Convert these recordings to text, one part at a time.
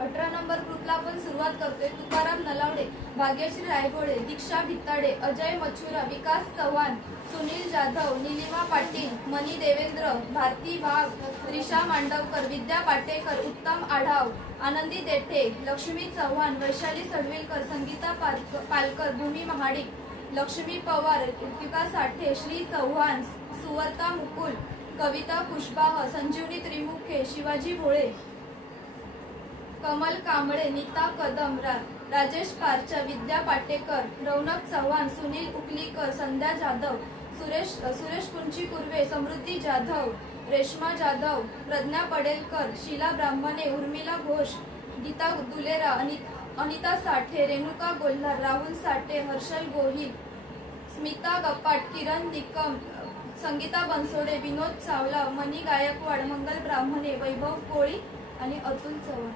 18 number ग्रुपला आपण सुरुवात करतोय। तुकाराम नलावडे, भाग्यश्री रायगोडे, दीक्षा भित्ताडे, अजय मच्छुरा, विकास चव्हाण, सुनील जाधव, नीलिमा पाटील, मनी देवेंद्र, भारती वाघ, त्रिशा मांडवकर, विद्या पाटेकर, उत्तम आढाव, आनंदी देठे, लक्ष्मी चव्हाण, वैशाली सडविलकर, संगीता पालकर, भूमी महाडिक, लक्ष्मी पवार, कृतिका साठे, श्री चव्हाण, सुवर्ता मुकुल, कविता कुशवाह, संजीवनी त्रिमुखे, शिवाजी भोळे, कमल कांबळे, नीता कदम, राजेश पारचा, विद्या पाटेकर, रौनक चव्हाण, सुनील उकलीकर, संध्या जाधव, सुरेश कुंची कुर्वे, समृद्धी जाधव, रेश्मा जाधव, प्रज्ञा पडेलकर, शीला ब्राह्मणे, उर्मिला घोष, गीता दुलेरा, अनिता साठे, रेणुका गोल्हार, राहुल साठे, हर्षल गोहिल, स्मिता गप्पाट, किरण निकम, संगीता बनसोडे, विनोद चावला, मनी गायकवाड, मंगल ब्राह्मणे, वैभव कोळी आणि अतुल चव्हाण।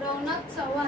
रौनक चव्हाण,